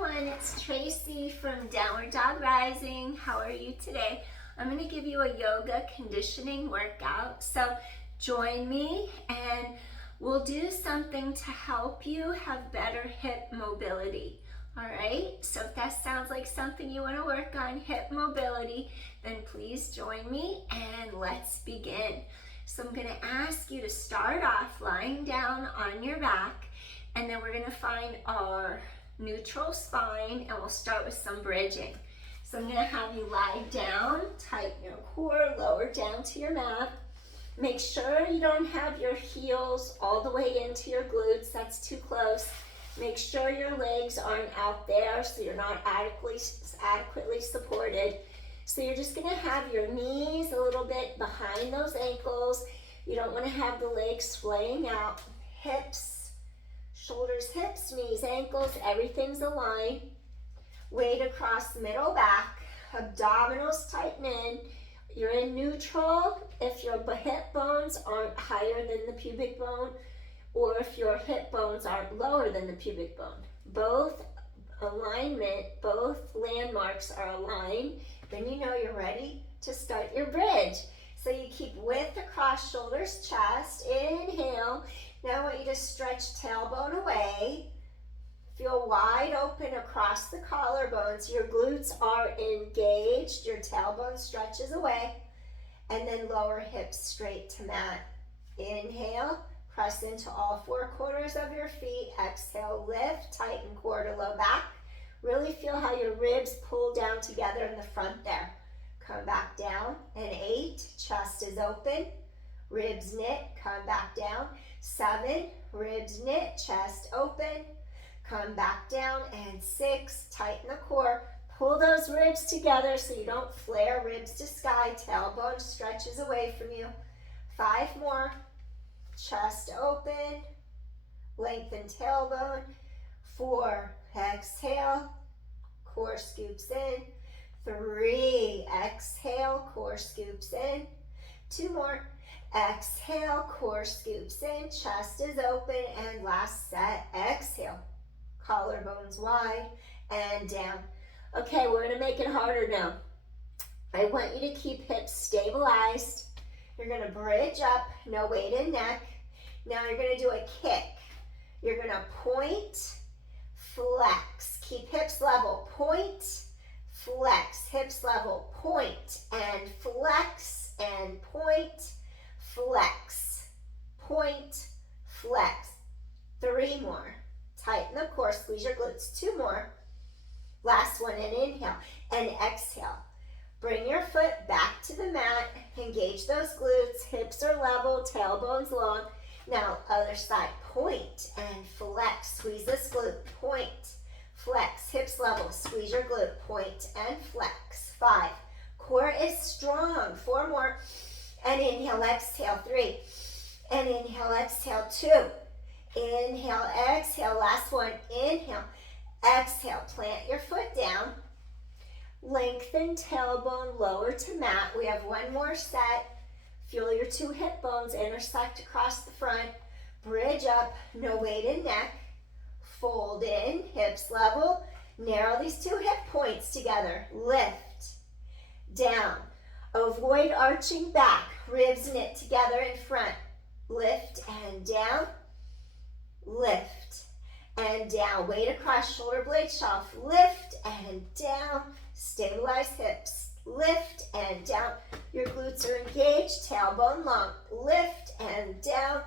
everyone, it's Tracy from Downward Dog Rising. How are you today? I'm going to give you a yoga conditioning workout. So join me and we'll do something to help you have better hip mobility. All right, so if that sounds like something you want to work on, hip mobility, then please join me and let's begin. So I'm going to ask you to start off lying down on your back, and then we're going to find our neutral spine, and we'll start with some bridging. So I'm going to have you lie down, tighten your core, lower down to your mat. Make sure you don't have your heels all the way into your glutes. That's too close. Make sure your legs aren't out there so you're not adequately supported. So you're just going to have your knees a little bit behind those ankles. You don't want to have the legs splaying out. Hips, shoulders, hips, knees, ankles, everything's aligned. Weight across the middle back. Abdominals tighten in. You're in neutral if your hip bones aren't higher than the pubic bone, or if your hip bones aren't lower than the pubic bone. Both landmarks are aligned. Then you know you're ready to start your bridge. So you keep width across shoulders, chest. Inhale. Now I want you to stretch tailbone away. Feel wide open across the collarbones. Your glutes are engaged. Your tailbone stretches away. And then lower hips straight to mat. Inhale. Press into all four corners of your feet. Exhale, lift, tighten core to low back. Really feel how your ribs pull down together in the front there. Come back down. And 8, chest is open. Ribs knit, come back down. 7, ribs knit, chest open. Come back down. And 6, tighten the core. Pull those ribs together so you don't flare ribs to sky. Tailbone stretches away from you. 5 more. Chest open, lengthen tailbone. 4, exhale, core scoops in. 3, exhale, core scoops in. 2 more, exhale, core scoops in, chest is open, and last set, exhale. Collarbones wide and down. Okay, we're gonna make it harder now. I want you to keep hips stabilized. You're gonna bridge up, no weight in neck. Now you're gonna do a kick. You're gonna point, flex. Keep hips level. Point, flex. Hips level. Point and flex and point, flex. Point, flex. 3 more. Tighten the core, squeeze your glutes. 2 more. Last one, and inhale and exhale. Bring your foot back to the mat. Engage those glutes. Hips are level, tailbone's long. Now, other side. Point and flex. Squeeze this glute. Point, flex. Hips level. Squeeze your glute. Point and flex. 5. Core is strong. 4 more. And inhale, exhale. 3. And inhale, exhale. 2. Inhale, exhale. Last one. Inhale, exhale. Plant your foot down. Lengthen tailbone, lower to mat. We have 1 more set. Feel your 2 hip bones intersect across the front. Bridge up, no weight in neck. Fold in, hips level. Narrow these 2 hip points together. Lift, down. Avoid arching back. Ribs knit together in front. Lift and down. Lift and down. Weight across shoulder blade shelf. Lift and down. Stabilize hips. Lift and down. Your glutes are engaged. Tailbone long. Lift and down.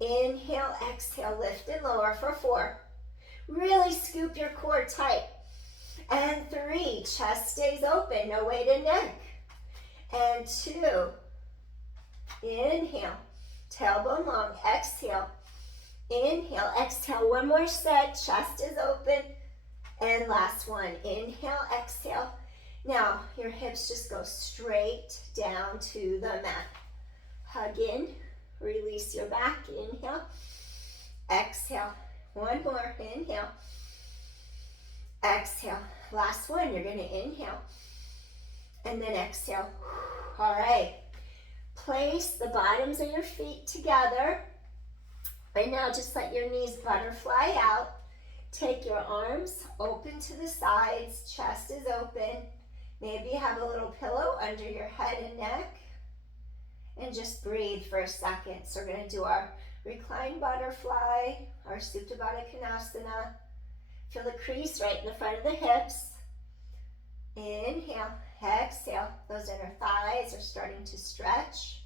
Inhale, exhale, lift and lower for 4. Really scoop your core tight. And 3, chest stays open. No weight in neck. And 2, inhale. Tailbone long. Exhale. Inhale, exhale. 1 more set. Chest is open. And last one. Inhale, exhale. Now, your hips just go straight down to the mat. Hug in. Release your back. Inhale. Exhale. 1 more. Inhale. Exhale. Last one. You're going to inhale. And then exhale. All right. Place the bottoms of your feet together. Right now, just let your knees butterfly out. Take your arms open to the sides, chest is open. Maybe you have a little pillow under your head and neck. And just breathe for a second. So we're going to do our reclined butterfly, our Supta Baddha Konasana. Feel the crease right in the front of the hips. Inhale, exhale. Those inner thighs are starting to stretch.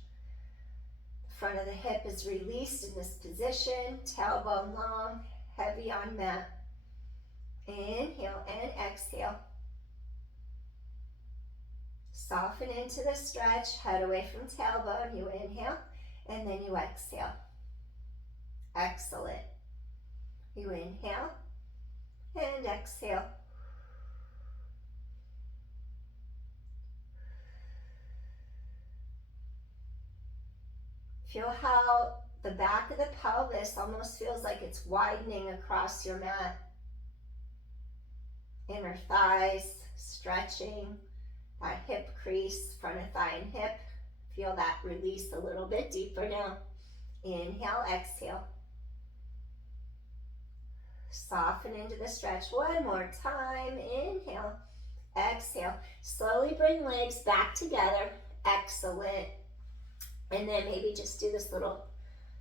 The front of the hip is released in this position. Tailbone long, heavy on mat. Inhale and exhale. Soften into the stretch, head away from tailbone. You inhale and then you exhale. Excellent. You inhale and exhale. Feel how the back of the pelvis almost feels like it's widening across your mat. Inner thighs stretching, that hip crease, front of thigh and hip. Feel that release a little bit deeper now. Inhale, exhale. Soften into the stretch one more time. Inhale, exhale. Slowly bring legs back together. Excellent. And then maybe just do this little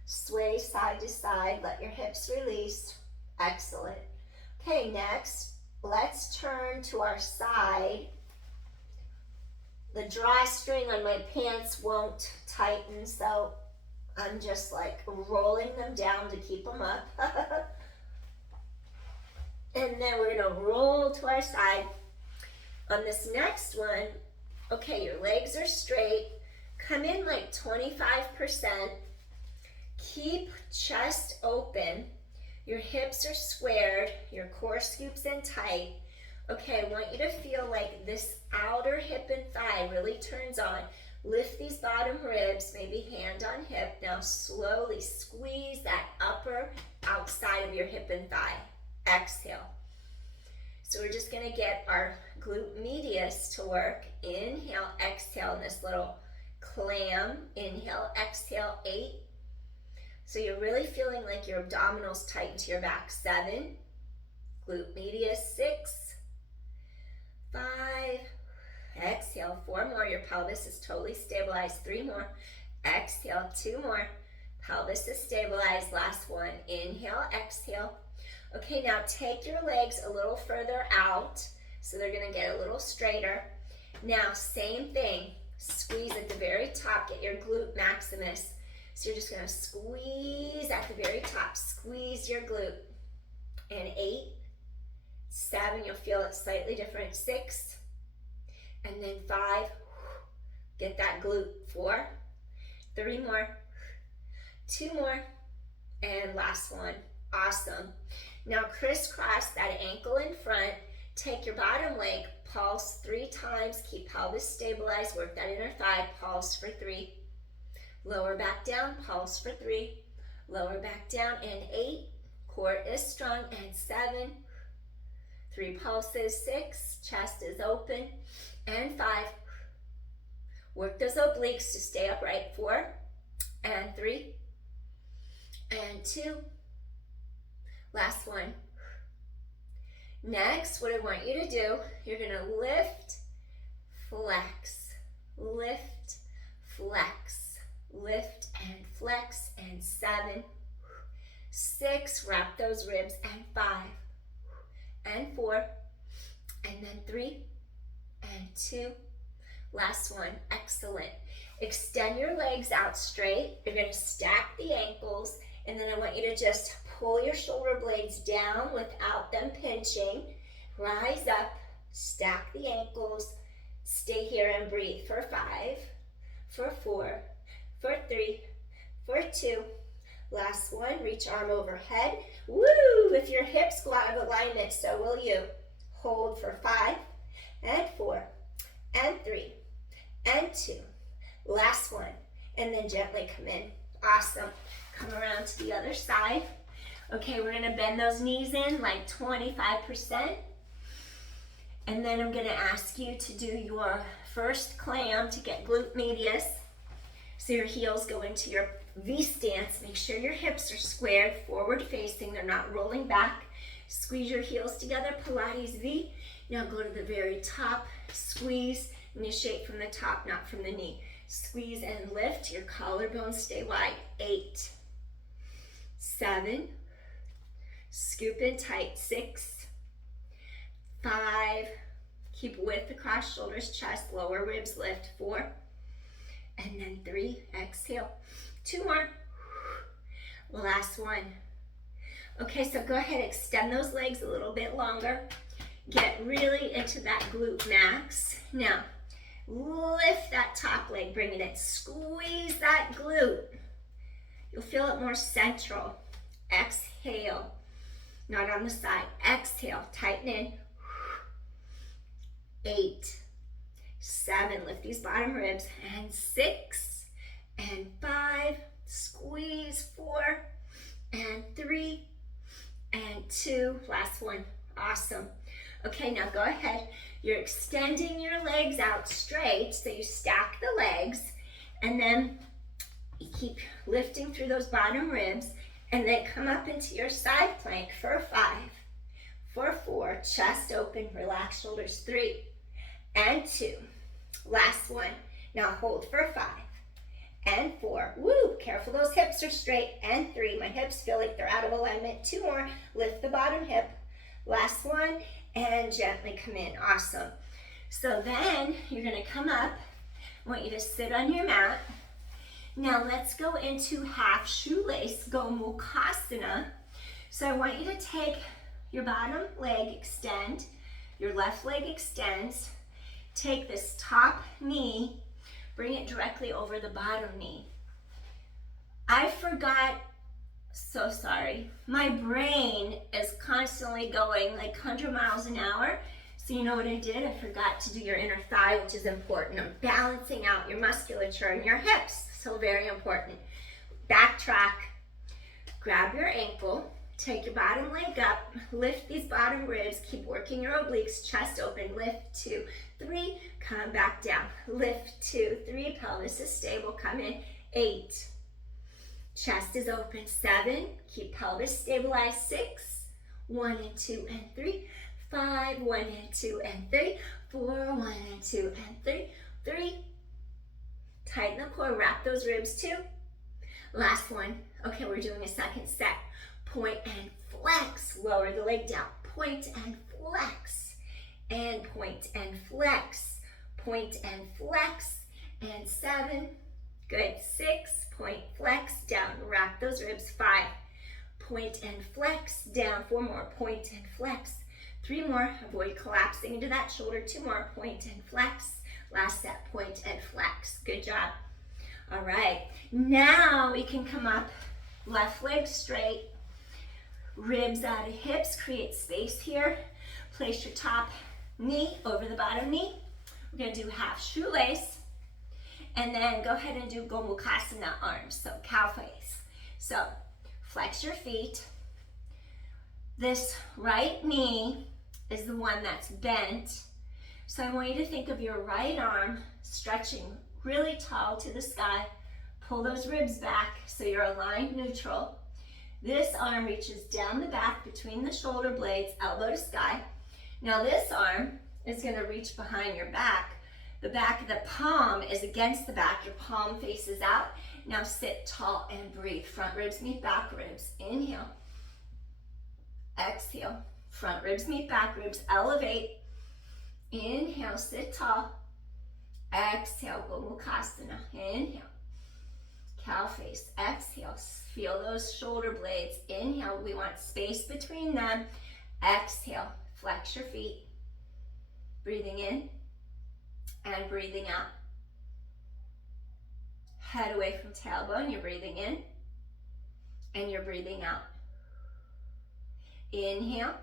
sway side to side. Let your hips release. Excellent. Okay, next, let's turn to our side. The drawstring on my pants won't tighten, so I'm just like rolling them down to keep them up. And then we're gonna roll to our side. On this next one, okay, your legs are straight. Come in like 25%. Keep chest open. Your hips are squared. Your core scoops in tight. Okay, I want you to feel like this outer hip and thigh really turns on. Lift these bottom ribs, maybe hand on hip. Now slowly squeeze that upper outside of your hip and thigh. Exhale. So we're just gonna get our glute medius to work. Inhale, exhale in this little clam. Inhale, exhale, 8. So you're really feeling like your abdominals tighten to your back. 7. Glute medius, 6. 5. Exhale, 4 more. Your pelvis is totally stabilized. 3 more. Exhale, 2 more. Pelvis is stabilized. Last one. Inhale, exhale. Okay, now take your legs a little further out so they're gonna get a little straighter. Now, same thing. Squeeze at the very top. Get your glute maximus. So you're just gonna squeeze at the very top. Squeeze your glute. And 8, 7, you'll feel it slightly different. 6, and then 5, get that glute. 4, 3 more, 2 more, and last one. Awesome. Now crisscross that ankle in front. Take your bottom leg, pulse 3 times. Keep pelvis stabilized. Work that inner thigh. Pulse for 3. Lower back down. Pulse for 3. Lower back down. And 8. Core is strong. And 7. 3 pulses. 6. Chest is open. And 5. Work those obliques to stay upright. 4. And 3. And 2. Last one. Next, what I want you to do, you're gonna lift, flex, lift, flex, lift and flex, and 7, 6, wrap those ribs, and 5, and 4, and then 3, and 2, last one. Excellent. Extend your legs out straight. You're gonna stack the ankles, and then I want you to just pull your shoulder blades down without them pinching. Rise up, stack the ankles, stay here and breathe for 5, for 4, for 3, for 2. Last one, reach arm overhead. Woo! If your hips go out of alignment, so will you. Hold for 5, and 4, and 3, and 2. Last one, and then gently come in. Awesome. Come around to the other side. Okay, we're gonna bend those knees in like 25%. And then I'm gonna ask you to do your first clam to get glute medius. So your heels go into your V stance. Make sure your hips are squared, forward facing. They're not rolling back. Squeeze your heels together, Pilates V. Now go to the very top, squeeze, initiate from the top, not from the knee. Squeeze and lift, your collarbones stay wide. 8, 7, scoop in tight. 6, 5, keep width across shoulders, chest, lower ribs lift. 4, and then 3, exhale. 2 more. Last one. Okay, so go ahead, extend those legs a little bit longer. Get really into that glute max. Now, lift that top leg, bring it in. Squeeze that glute. You'll feel it more central. Exhale. Not on the side. Exhale. Tighten in. 8, 7. Lift these bottom ribs. And 6, and 5. Squeeze. 4, and 3, and 2. Last one. Awesome. Okay, now go ahead. You're extending your legs out straight, so you stack the legs, and then you keep lifting through those bottom ribs, and then come up into your side plank for 5, for 4, chest open, relax shoulders. 3, and 2. Last one. Now hold for 5, and 4. Woo, careful those hips are straight. And 3, my hips feel like they're out of alignment. 2 more, lift the bottom hip. Last one, and gently come in. Awesome. So then you're gonna come up. I want you to sit on your mat. Now let's go into half shoelace, Gomukhasana. So I want you to take your bottom leg, extend, your left leg extends. Take this top knee, bring it directly over the bottom knee. I forgot, so sorry. My brain is constantly going like 100 miles an hour. So you know what I did? I forgot to do your inner thigh, which is important. I'm balancing out your musculature and your hips. So very important. Backtrack, grab your ankle, take your bottom leg up, lift these bottom ribs, keep working your obliques, chest open, lift 2, 3, come back down, lift 2, 3, pelvis is stable, come in, 8, chest is open, 7, keep pelvis stabilized, 6, 1 and 2 and 3, 5, 1 and 2 and 3, 4, 1 and 2 and 3, 3, tighten the core, wrap those ribs 2, last one. Okay, we're doing a second set. Point and flex, lower the leg down, point and flex, and point and flex, point and flex, and 7, good, 6, point, flex, down, wrap those ribs, 5, point and flex, down, 4 more, point and flex, 3 more, avoid collapsing into that shoulder, 2 more, point and flex, last set, point and flex, good job. All right, now we can come up, left leg straight, ribs out of hips, create space here. Place your top knee over the bottom knee. We're gonna do half shoelace. And then go ahead and do Gomukhasana arms, so cow face. So flex your feet. This right knee is the one that's bent. So I want you to think of your right arm stretching really tall to the sky. Pull those ribs back so you're aligned neutral. This arm reaches down the back between the shoulder blades, elbow to sky. Now this arm is going to reach behind your back. The back of the palm is against the back. Your palm faces out. Now sit tall and breathe. Front ribs meet back ribs. Inhale. Exhale. Front ribs meet back ribs. Elevate. Inhale. Sit tall. Exhale. Gomukhasana. Inhale. Cow face. Exhale. Feel those shoulder blades. Inhale. We want space between them. Exhale. Flex your feet. Breathing in and breathing out. Head away from tailbone. You're breathing in and you're breathing out. Inhale.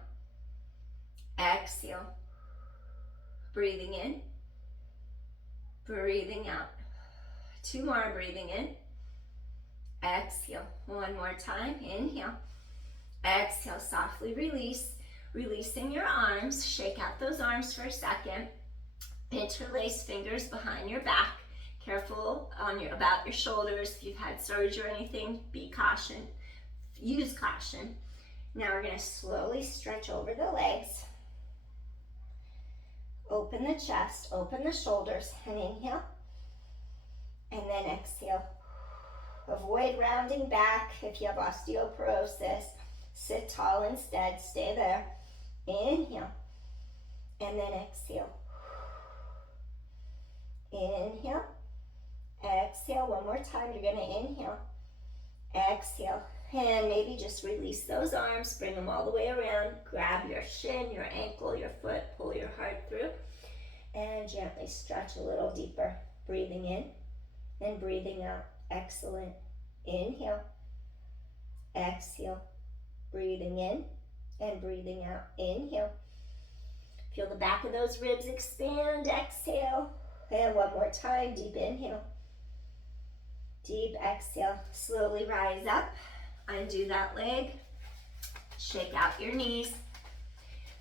Exhale. Breathing in. Breathing out. 2 more. Breathing in. Exhale. 1 more time. Inhale. Exhale. Softly release. Releasing your arms. Shake out those arms for a second. Interlace fingers behind your back. Careful about your shoulders. If you've had surgery or anything, be caution. Use caution. Now we're going to slowly stretch over the legs. Open the chest, open the shoulders, and inhale. And then exhale. Avoid rounding back if you have osteoporosis. Sit tall instead, stay there. Inhale. And then exhale. Inhale. Exhale. One more time. You're going to inhale. Exhale. And maybe just release those arms. Bring them all the way around. Grab your shin, your ankle, your foot. Pull your heart through. And gently stretch a little deeper. Breathing in and breathing out. Excellent. Inhale. Exhale. Breathing in and breathing out. Inhale. Feel the back of those ribs expand. Exhale. And one more time. Deep inhale. Deep exhale. Slowly rise up. Undo that leg. Shake out your knees.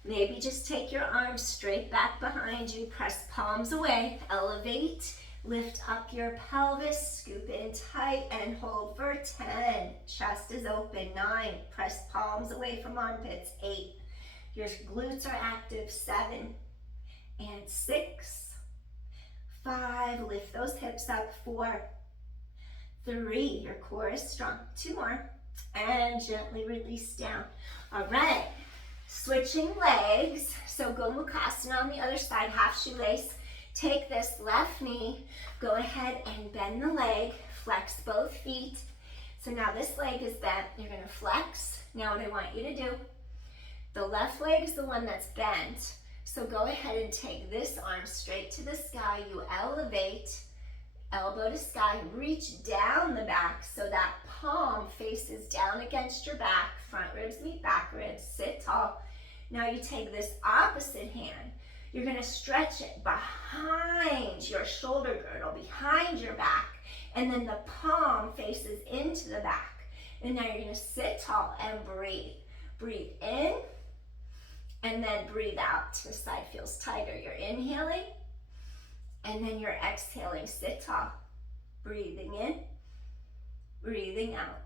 Maybe just take your arms straight back behind you. Press palms away. Elevate. Lift up your pelvis. Scoop in tight and hold for 10. Chest is open. 9. Press palms away from armpits. 8. Your glutes are active. 7. And 6. 5. Lift those hips up. 4. 3. Your core is strong. 2 more. And gently release down. All right. Switching legs. So Gomukhasana on the other side, half shoelace. Take this left knee. Go ahead and bend the leg. Flex both feet. So now this leg is bent. You're going to flex. Now what I want you to do, the left leg is the one that's bent. So go ahead and take this arm straight to the sky. You elevate. Elbow to sky, reach down the back so that palm faces down against your back. Front ribs meet back ribs. Sit tall. Now you take this opposite hand. You're going to stretch it behind your shoulder girdle, behind your back. And then the palm faces into the back. And now you're going to sit tall and breathe. Breathe in and then breathe out. This side feels tighter. You're inhaling. And then you're exhaling. Sit tall. Breathing in. Breathing out.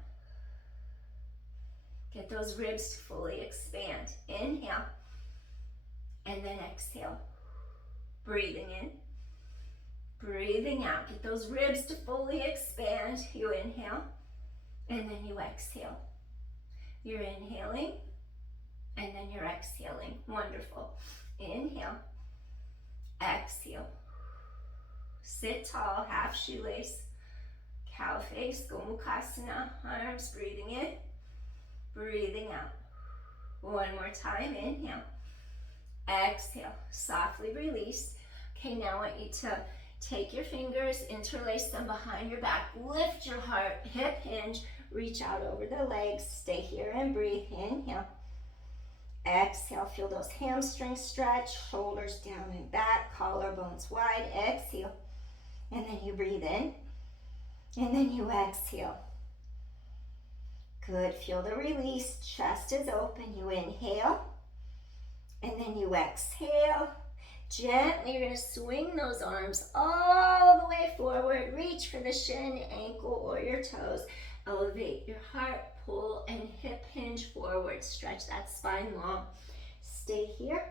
Get those ribs to fully expand. Inhale. And then exhale. Breathing in. Breathing out. Get those ribs to fully expand. You inhale. And then you exhale. You're inhaling. And then you're exhaling. Wonderful. Inhale. Exhale. Sit tall, half shoelace, cow face, Gomukhasana, arms, breathing in, breathing out. One more time, inhale, exhale, softly release. Okay, now I want you to take your fingers, interlace them behind your back, lift your heart, hip hinge, reach out over the legs, stay here and breathe, inhale. Exhale, feel those hamstrings stretch, shoulders down and back, collarbones wide, exhale. And then you breathe in, and then you exhale. Good, feel the release, chest is open, you inhale, and then you exhale. Gently, you're gonna swing those arms all the way forward, reach for the shin, ankle, or your toes. Elevate your heart, pull, and hip hinge forward. Stretch that spine long. Stay here,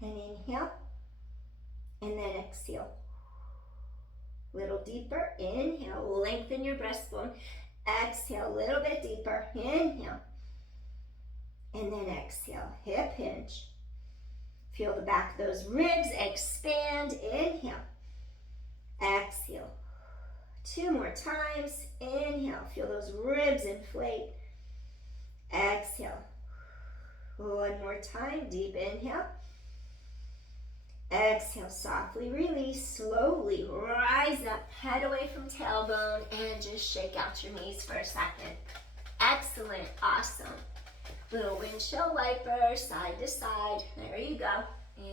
and inhale, and then exhale. Little deeper, inhale, lengthen your breastbone. Exhale, a little bit deeper, inhale. And then exhale, hip hinge. Feel the back of those ribs expand, inhale. Exhale. 2 more times, inhale. Feel those ribs inflate. Exhale. 1 more time, deep inhale. Exhale, softly release, slowly rise up, head away from tailbone, and just shake out your knees for a second. Excellent, awesome. Little windshield wiper, side to side. There you go.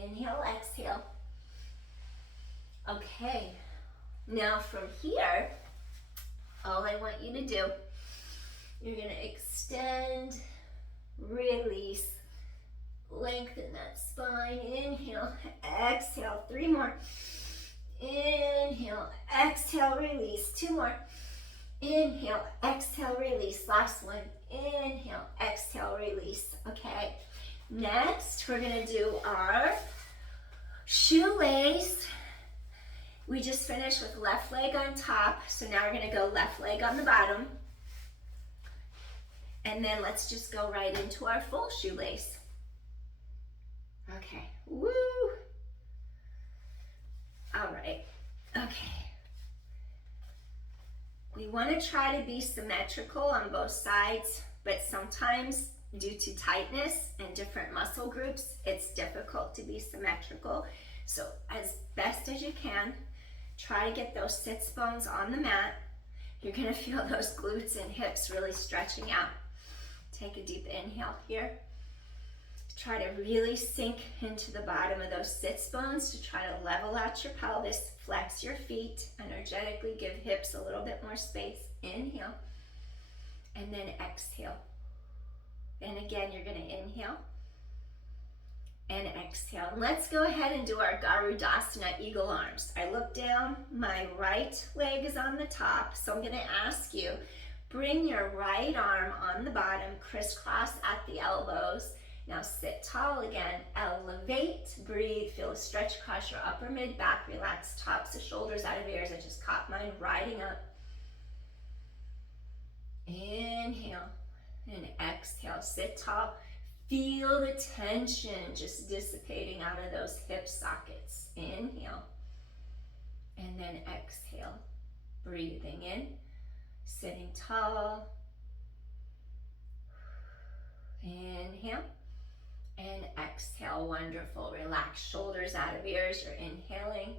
Inhale, exhale. Okay, now from here, all I want you to do, you're gonna extend, release, lengthen that spine. Inhale, exhale. 3 more. Inhale, exhale, release. 2 more. Inhale, exhale, release. Last one. Inhale, exhale, release. Okay, next we're gonna do our shoelace. We just finished with left leg on top, so now we're gonna go left leg on the bottom. And then let's just go right into our full shoelace. Okay, woo! All right, okay. We want to try to be symmetrical on both sides, but sometimes due to tightness and different muscle groups, it's difficult to be symmetrical. So as best as you can, try to get those sits bones on the mat. You're gonna feel those glutes and hips really stretching out. Take a deep inhale here. Try to really sink into the bottom of those sits bones to try to level out your pelvis, flex your feet, energetically give hips a little bit more space. Inhale, and then exhale. And again, you're gonna inhale and exhale. And let's go ahead and do our Garudasana, eagle arms. I look down, my right leg is on the top, so I'm gonna ask you, bring your right arm on the bottom, crisscross at the elbows. Now sit tall again, elevate, breathe, feel a stretch across your upper mid back, relax tops of shoulders out of ears. I just caught mine riding up. Inhale and exhale, sit tall. Feel the tension just dissipating out of those hip sockets. Inhale and then exhale, breathing in, sitting tall. Inhale and exhale. Wonderful. Relax shoulders out of ears. You're inhaling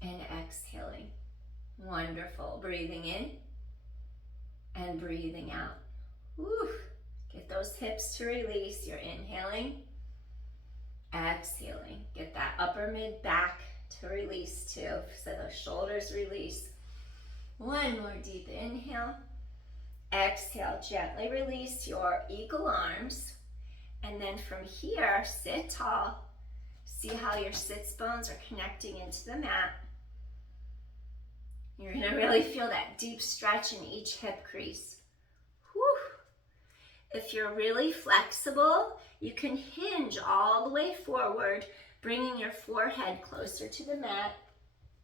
and exhaling. Wonderful. Breathing in and breathing out. Woo. Get those hips to release. You're inhaling, exhaling. Get that upper mid back to release too, so those shoulders release. One more deep inhale. Exhale, gently release your eagle arms. And then from here, sit tall. See how your sits bones are connecting into the mat. You're gonna really feel that deep stretch in each hip crease. Whew. If you're really flexible, you can hinge all the way forward, bringing your forehead closer to the mat.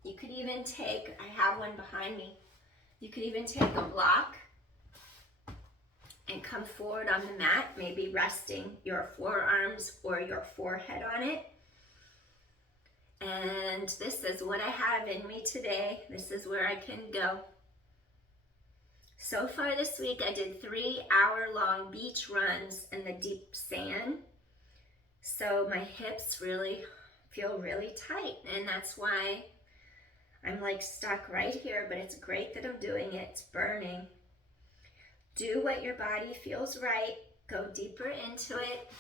You could even take, I have one behind me, you could even take a block and come forward on the mat, maybe resting your forearms or your forehead on it. And this is what I have in me today. This is where I can go. So far this week, I did 3-hour-long beach runs in the deep sand. So my hips really feel really tight, and that's why I'm like stuck right here, but it's great that I'm doing it. It's burning. Do what your body feels right. Go deeper into it.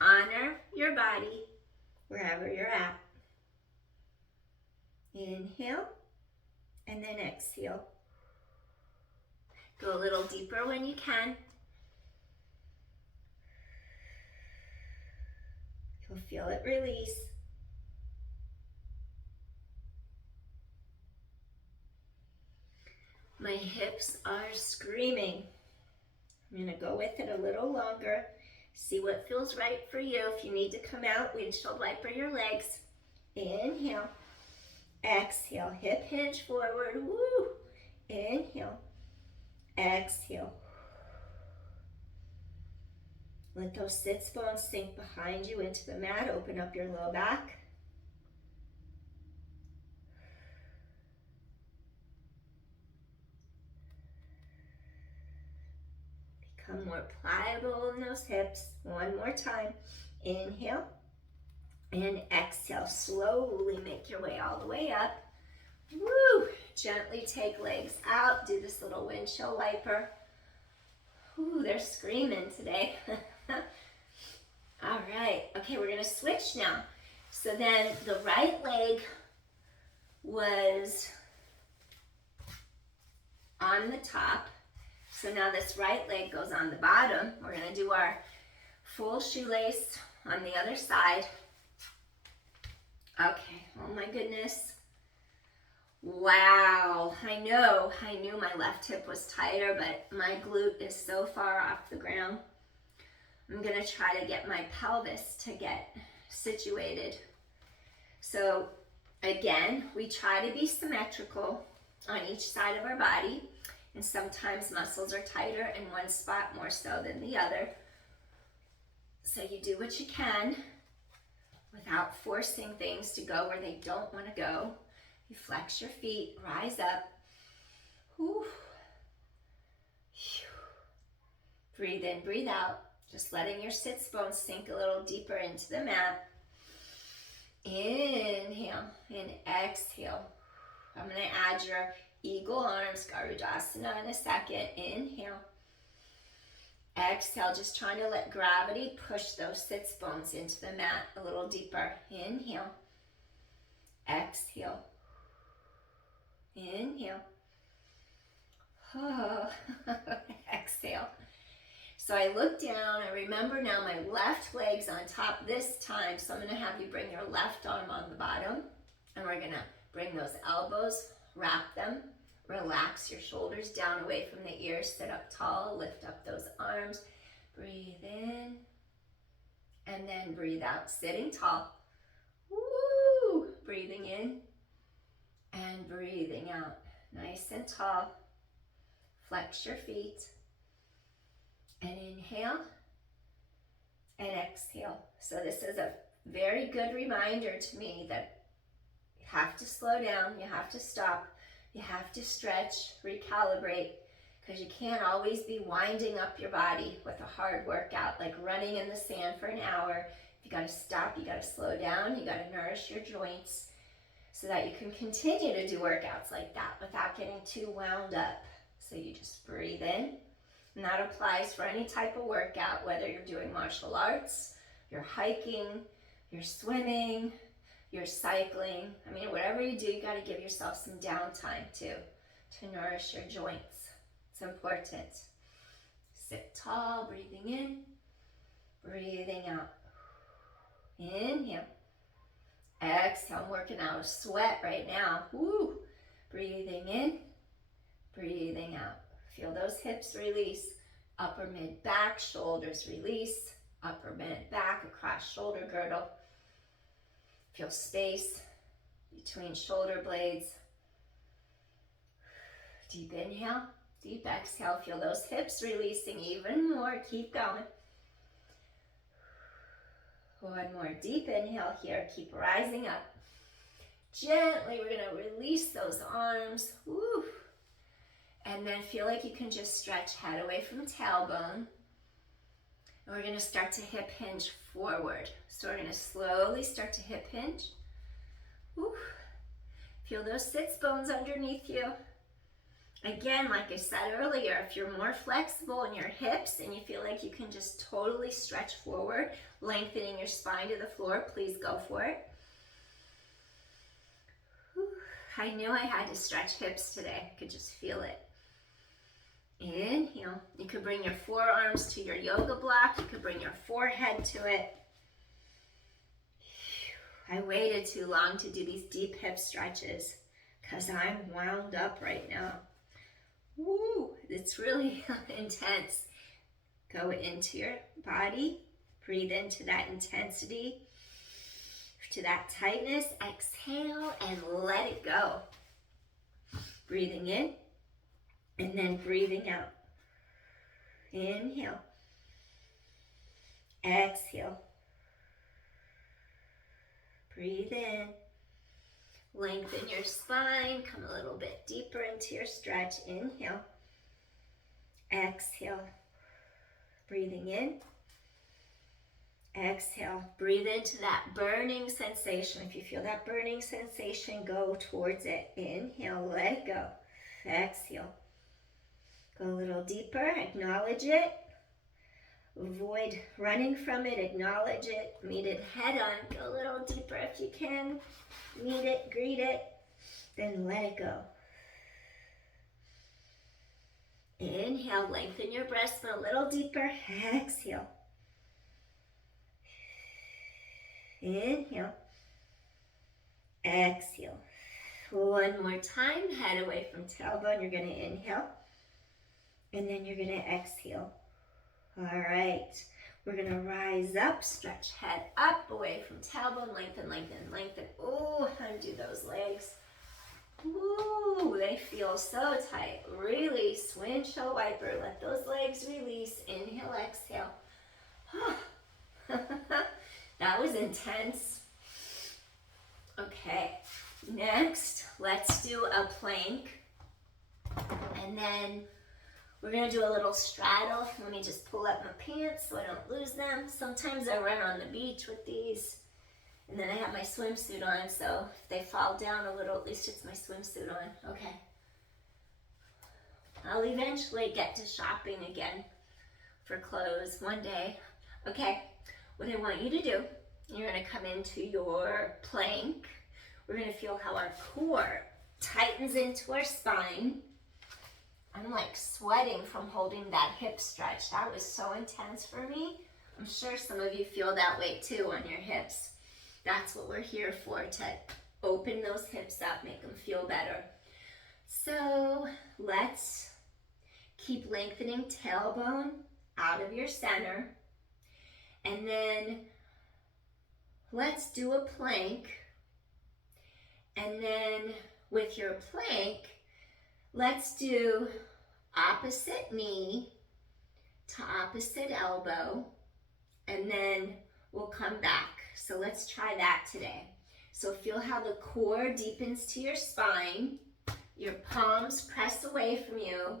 Honor your body wherever you're at. Inhale and then exhale. Go a little deeper when you can. You'll feel it release. My hips are screaming. I'm gonna go with it a little longer. See what feels right for you. If you need to come out, windshield wiper your legs. Inhale. Exhale. Hip hinge forward. Woo. Inhale. Exhale. Let those sits bones sink behind you into the mat. Open up your low back. Become more pliable in those hips. One more time. Inhale and exhale. Slowly make your way all the way up. Woo! Gently take legs out. Do this little windshield wiper. Ooh, they're screaming today. All right. Okay, we're gonna switch now. So then the right leg was on the top. So now this right leg goes on the bottom. We're gonna do our full shoelace on the other side. Okay, oh my goodness. Wow, I knew my left hip was tighter, but my glute is so far off the ground. I'm gonna try to get my pelvis to get situated. So again, we try to be symmetrical on each side of our body, and sometimes muscles are tighter in one spot more so than the other. So you do what you can without forcing things to go where they don't want to go. You flex your feet, rise up. Whew. Breathe in, breathe out. Just letting your sits bones sink a little deeper into the mat. Inhale and exhale. I'm going to add your eagle arms, Garudasana, in a second. Inhale. Exhale, just trying to let gravity push those sits bones into the mat a little deeper. Inhale. Exhale. Inhale. Oh. Exhale. So I look down, I remember now my left leg's on top this time, so I'm going to have you bring your left arm on the bottom, and we're going to bring those elbows, wrap them, relax your shoulders down away from the ears, sit up tall, lift up those arms, breathe in, and then breathe out, sitting tall. Woo! Breathing in and breathing out, nice and tall. Flex your feet. And inhale and exhale. So this is a very good reminder to me that you have to slow down, you have to stop, you have to stretch, recalibrate, because you can't always be winding up your body with a hard workout, like running in the sand for an hour. You got to stop, you got to slow down, you got to nourish your joints so that you can continue to do workouts like that without getting too wound up. So you just breathe in. And that applies for any type of workout, whether you're doing martial arts, you're hiking, you're swimming, you're cycling. I mean, whatever you do, you got to give yourself some downtime too, to nourish your joints. It's important. Sit tall, breathing in, breathing out. Inhale. Exhale. I'm working out a sweat right now. Woo! Breathing in, breathing out. Feel those hips release, upper mid back, shoulders release, upper mid back, across shoulder girdle. Feel space between shoulder blades. Deep inhale, deep exhale. Feel those hips releasing even more. Keep going. One more deep inhale here. Keep rising up. Gently, we're going to release those arms. Woo. And then feel like you can just stretch head away from tailbone. And we're going to start to hip hinge forward. So we're going to slowly start to hip hinge. Woo. Feel those sits bones underneath you. Again, like I said earlier, if you're more flexible in your hips and you feel like you can just totally stretch forward, lengthening your spine to the floor, please go for it. Whew. I knew I had to stretch hips today. I could just feel it. Inhale. You could bring your forearms to your yoga block. You could bring your forehead to it. I waited too long to do these deep hip stretches because I'm wound up right now. Woo! It's really intense. Go into your body. Breathe into that intensity, to that tightness. Exhale and let it go. Breathing in. And then breathing out. Inhale. Exhale. Breathe in. Lengthen your spine. Come a little bit deeper into your stretch. Inhale. Exhale. Breathing in. Exhale. Breathe into that burning sensation. If you feel that burning sensation, go towards it. Inhale. Let it go. Exhale. Go a little deeper, acknowledge it. Avoid running from it, acknowledge it. Meet it head on, go a little deeper if you can. Meet it, greet it, then let it go. Inhale, lengthen your breast a little deeper. Exhale. Inhale. Exhale. One more time, head away from tailbone. You're going to inhale, and then you're going to exhale. All right, we're going to rise up, stretch head up, away from tailbone, lengthen, lengthen, lengthen. Ooh, undo those legs. Ooh, they feel so tight. Release, windshield wiper. Let those legs release. Inhale, exhale. That was intense. Okay, next, let's do a plank. And then we're gonna do a little straddle. Let me just pull up my pants so I don't lose them. Sometimes I run on the beach with these. And then I have my swimsuit on, so if they fall down a little, at least it's my swimsuit on. Okay. I'll eventually get to shopping again for clothes one day. Okay, what I want you to do, you're gonna come into your plank. We're gonna feel how our core tightens into our spine. I'm like sweating from holding that hip stretch. That was so intense for me. I'm sure some of you feel that way too on your hips. That's what we're here for, to open those hips up, make them feel better. So let's keep lengthening tailbone out of your center. And then let's do a plank. And then with your plank, let's do opposite knee to opposite elbow. And then we'll come back. So let's try that today. So feel how the core deepens to your spine. Your palms press away from you.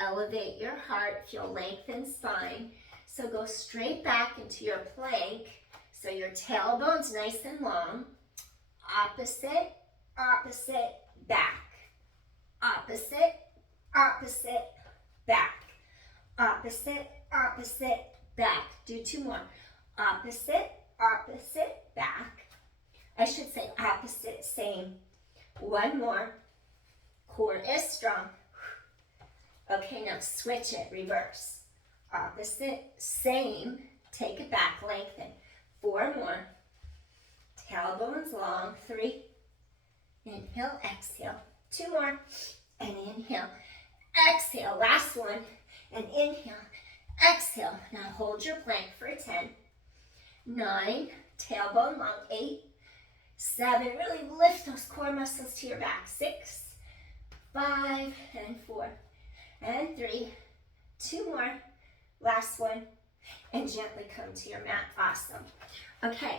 Elevate your heart. Feel lengthened spine. So go straight back into your plank. So your tailbone's nice and long. Opposite, opposite, back. Opposite, opposite, back. Opposite, opposite, back. Do two more. Opposite, opposite, back. I should say opposite, same. One more. Core is strong. Okay, now switch it, reverse. Opposite, same. Take it back, lengthen. Four more. Tailbones long. Three. Inhale, exhale. Two more. And inhale, exhale. Last one. And inhale, exhale. Now hold your plank for 10. 9, tailbone long. 8, 7, really lift those core muscles to your back. 6, 5, and 4, and 3, 2 more. Last one, and gently come to your mat. Awesome. Okay,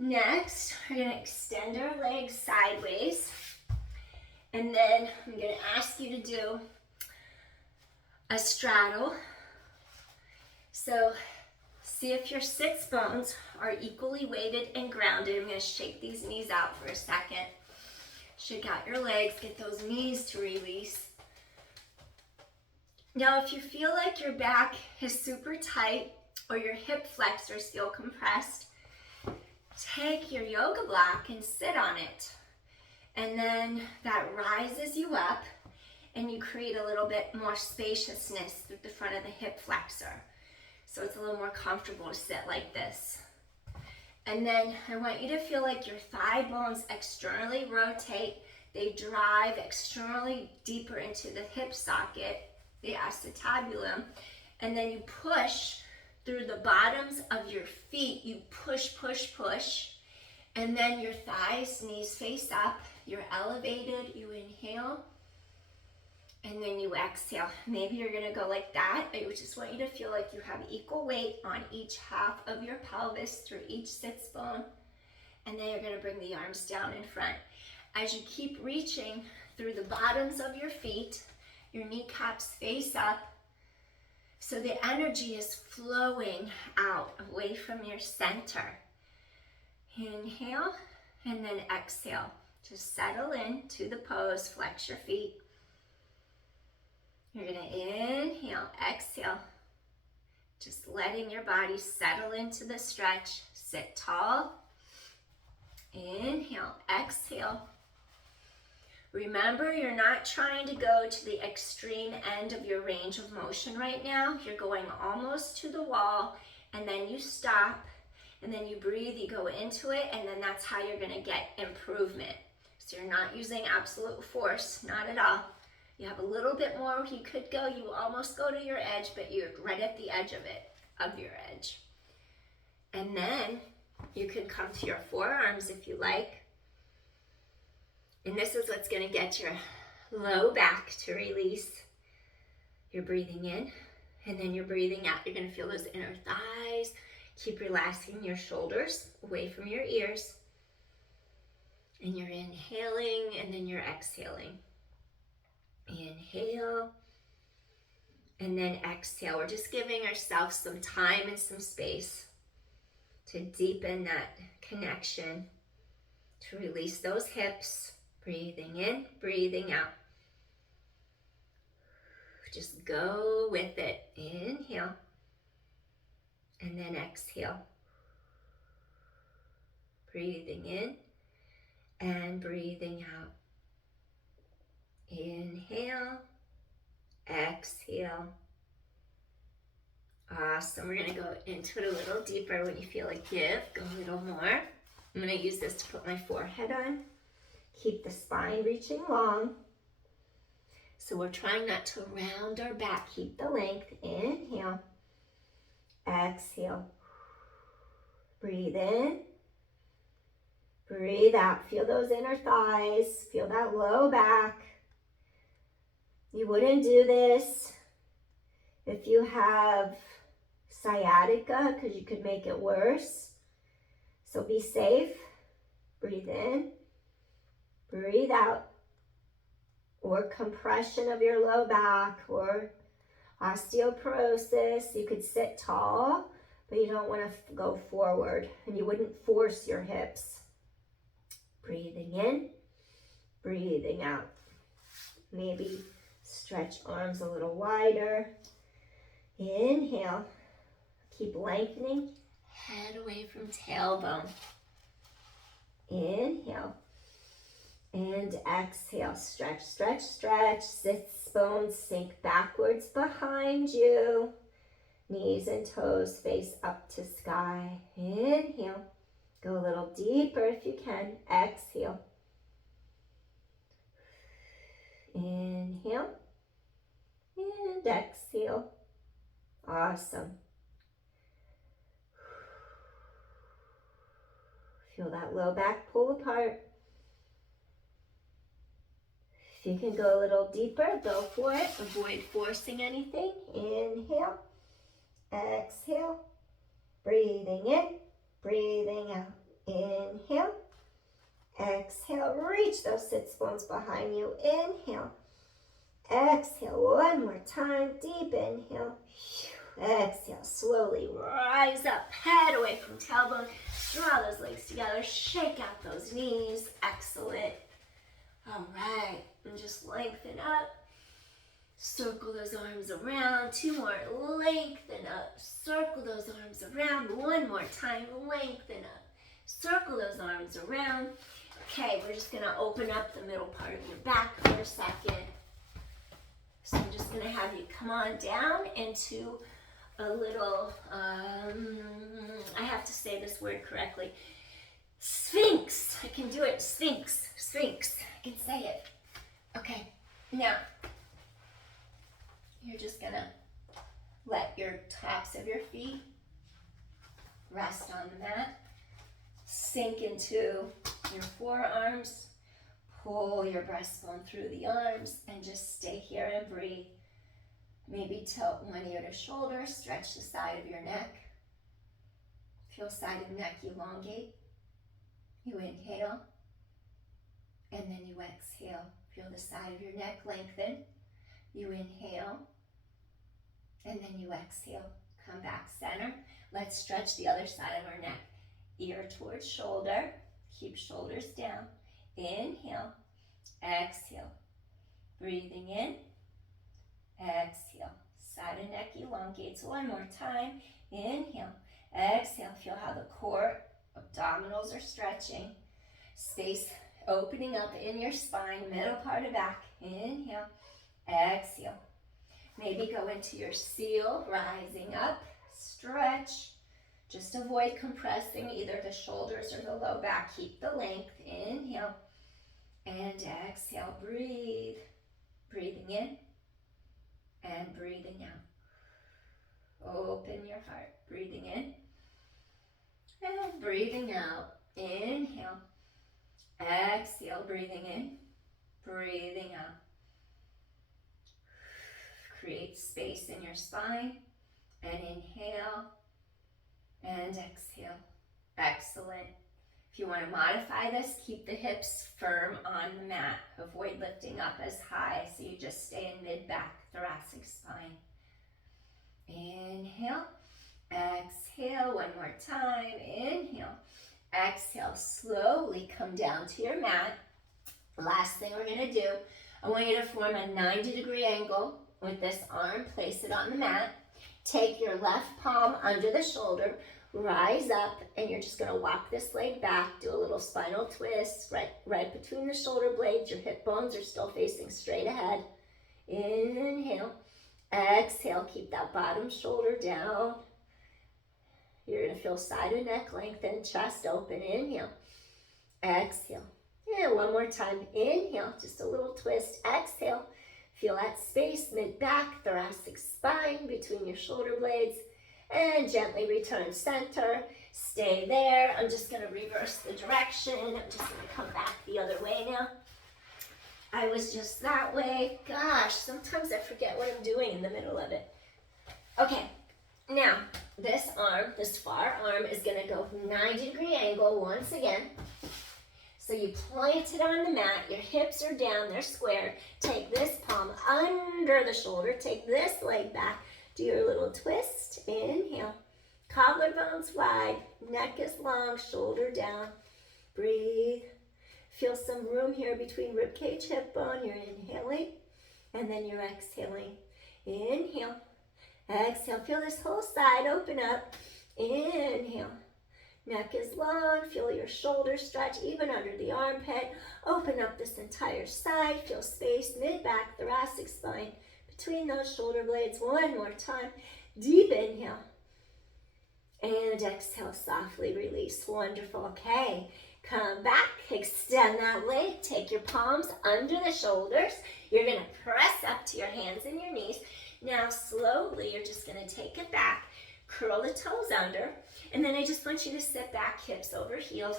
next, we're gonna extend our legs sideways, and then I'm gonna ask you to do a straddle. So see if your sits bones are equally weighted and grounded. I'm gonna shake these knees out for a second. Shake out your legs, get those knees to release. Now, if you feel like your back is super tight or your hip flexors feel compressed, take your yoga block and sit on it. And then that rises you up and you create a little bit more spaciousness through the front of the hip flexor. So it's a little more comfortable to sit like this. And then I want you to feel like your thigh bones externally rotate. They drive externally deeper into the hip socket, the acetabulum. And then you push through the bottoms of your feet. You push, push, push. And then your thighs, knees face up. You're elevated. You inhale. And then you exhale. Maybe you're gonna go like that. I just want you to feel like you have equal weight on each half of your pelvis through each sits bone. And then you're gonna bring the arms down in front. As you keep reaching through the bottoms of your feet, your kneecaps face up. So the energy is flowing out away from your center. Inhale and then exhale. Just settle in to the pose, flex your feet. You're gonna inhale, exhale, just letting your body settle into the stretch. Sit tall, inhale, exhale. Remember, you're not trying to go to the extreme end of your range of motion right now. You're going almost to the wall, and then you stop, and then you breathe, you go into it, and then that's how you're gonna get improvement. So you're not using absolute force, not at all. You have a little bit more you could go. You almost go to your edge, but you're right at the edge of it, of your edge. And then you can come to your forearms if you like. And this is what's going to get your low back to release. You're breathing in, and then you're breathing out. You're going to feel those inner thighs. Keep relaxing your shoulders away from your ears. And you're inhaling, and then you're exhaling. Inhale, and then exhale. We're just giving ourselves some time and some space to deepen that connection, to release those hips. Breathing in, breathing out. Just go with it. Inhale, and then exhale. Breathing in and breathing out. Inhale, exhale. Awesome. We're going to go into it a little deeper. When you feel a give, go a little more. I'm going to use this to put my forehead on. Keep the spine reaching long. So we're trying not to round our back. Keep the length. Inhale, exhale. Breathe in, breathe out. Feel those inner thighs. Feel that low back. You wouldn't do this if you have sciatica, because you could make it worse. So be safe. Breathe in, breathe out. Or compression of your low back, or osteoporosis. You could sit tall, but you don't want to go forward, and you wouldn't force your hips. Breathing in, breathing out. Maybe stretch arms a little wider. Inhale. Keep lengthening. Head away from tailbone. Inhale. And exhale. Stretch, stretch, stretch. Sits bones sink backwards behind you. Knees and toes face up to sky. Inhale. Go a little deeper if you can. Exhale. Inhale. And exhale. Awesome. Feel that low back pull apart. If you can go a little deeper, go for it. Avoid forcing anything. Inhale. Exhale. Breathing in. Breathing out. Inhale. Exhale. Reach those sits bones behind you. Inhale. Exhale. One more time. Deep inhale. Exhale. Slowly rise up. Head away from tailbone. Draw those legs together. Shake out those knees. Excellent. All right. And just lengthen up. Circle those arms around. Two more. Lengthen up. Circle those arms around. One more time. Lengthen up. Circle those arms around. Okay, we're just going to open up the middle part of your back for a second. So I'm just going to have you come on down into a little, I have to say this word correctly, Sphinx. I can do it. Sphinx. Sphinx. I can say it. Okay, now you're just going to let your tops of your feet rest on the mat. Sink into your forearms. Pull your breastbone through the arms and just stay here and breathe. Maybe tilt one ear to shoulder. Stretch the side of your neck. Feel side of neck elongate. You inhale and then you exhale. Feel the side of your neck lengthen. You inhale and then you exhale. Come back center. Let's stretch the other side of our neck. Ear towards shoulder. Keep shoulders down. Inhale. Exhale. Breathing in. Exhale. Side of neck elongates. One more time. Inhale. Exhale. Feel how the core, abdominals are stretching. Space opening up in your spine, middle part of back. Inhale. Exhale. Maybe go into your seal, rising up. Stretch. Just avoid compressing either the shoulders or the low back. Keep the length. Inhale. And exhale, breathe. Breathing in and breathing out. Open your heart. Breathing in and breathing out. Inhale. Exhale, breathing in, breathing out. Create space in your spine. And inhale and exhale. Excellent. If you want to modify this, keep the hips firm on the mat. Avoid lifting up as high, so you just stay in mid-back, thoracic spine. Inhale, exhale, one more time. Inhale, exhale, slowly come down to your mat. Last thing we're going to do, I want you to form a 90-degree angle with this arm. Place it on the mat. Take your left palm under the shoulder, rise up, and you're just going to walk this leg back. Do a little spinal twist right between the shoulder blades. Your hip bones are still facing straight ahead. Inhale, exhale, keep that bottom shoulder down. You're going to feel side of neck lengthen, chest open. Inhale, exhale. And one more time. Inhale, just a little twist. Exhale. Feel that space, mid-back, thoracic spine between your shoulder blades. And gently return center. Stay there. I'm just going to reverse the direction. I'm just going to come back the other way now. I was just that way. Gosh, sometimes I forget what I'm doing in the middle of it. Okay, now this arm, this far arm, is going to go 90-degree angle once again. So you plant it on the mat, your hips are down, they're square. Take this palm under the shoulder, take this leg back, do your little twist, inhale. Collarbones wide, neck is long, shoulder down. Breathe. Feel some room here between ribcage, hip bone. You're inhaling, and then you're exhaling. Inhale, exhale. Feel this whole side open up. Inhale. Neck is long, feel your shoulders stretch even under the armpit. Open up this entire side, feel space, mid-back, thoracic spine between those shoulder blades. One more time, deep inhale. And exhale, softly release. Wonderful, okay. Come back, extend that leg, take your palms under the shoulders. You're gonna press up to your hands and your knees. Now slowly, you're just gonna take it back, curl the toes under, and then I just want you to sit back, hips over heels,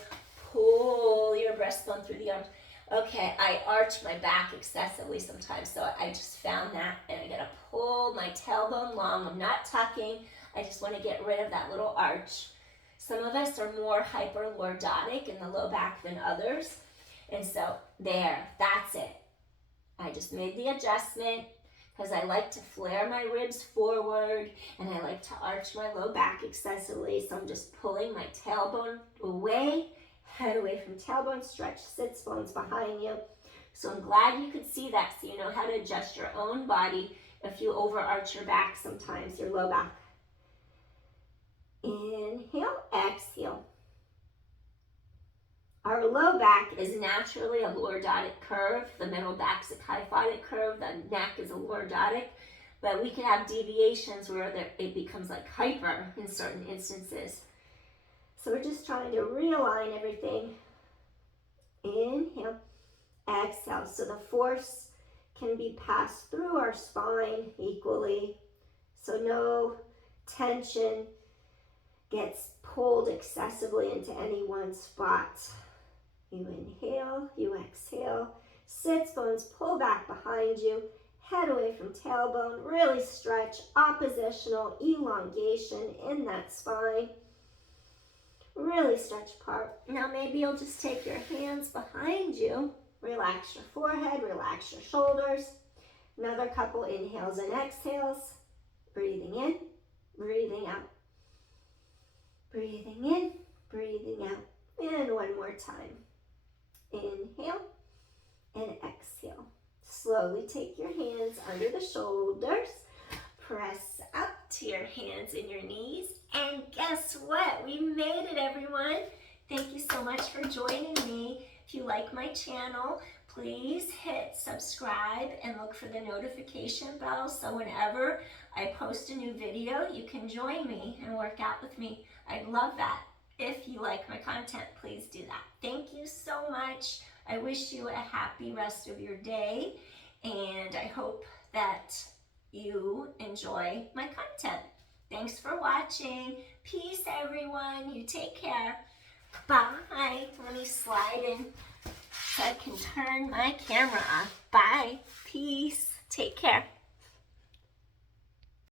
pull your breastbone through the arms. Okay, I arch my back excessively sometimes, so I just found that, and I'm gonna pull my tailbone long. I'm not tucking, I just wanna get rid of that little arch. Some of us are more hyperlordotic in the low back than others, and so there, that's it. I just made the adjustment, because I like to flare my ribs forward and I like to arch my low back excessively. So I'm just pulling my tailbone away, head away from tailbone, stretch sits bones behind you. So I'm glad you could see that, so you know how to adjust your own body if you overarch your back sometimes, your low back. Inhale, exhale. Our low back is naturally a lordotic curve. The middle back's a kyphotic curve. The neck is a lordotic. But we can have deviations where it becomes like hyper in certain instances. So we're just trying to realign everything. Inhale, exhale. So the force can be passed through our spine equally. So no tension gets pulled excessively into any one spot. You inhale, you exhale, sits bones pull back behind you, head away from tailbone, really stretch, oppositional elongation in that spine. Really stretch apart. Now maybe you'll just take your hands behind you, relax your forehead, relax your shoulders. Another couple inhales and exhales, breathing in, breathing out. Breathing in, breathing out. And one more time. Inhale and exhale. Slowly take your hands under the shoulders. Press up to your hands and your knees. And guess what? We made it, everyone. Thank you so much for joining me. If you like my channel, please hit subscribe and look for the notification bell so whenever I post a new video, you can join me and work out with me. I'd love that. If you like my content, please do that. Thank you so much. I wish you a happy rest of your day, and I hope that you enjoy my content. Thanks for watching. Peace, everyone. You take care. Bye. Let me slide in so I can turn my camera off. Bye. Peace. Take care.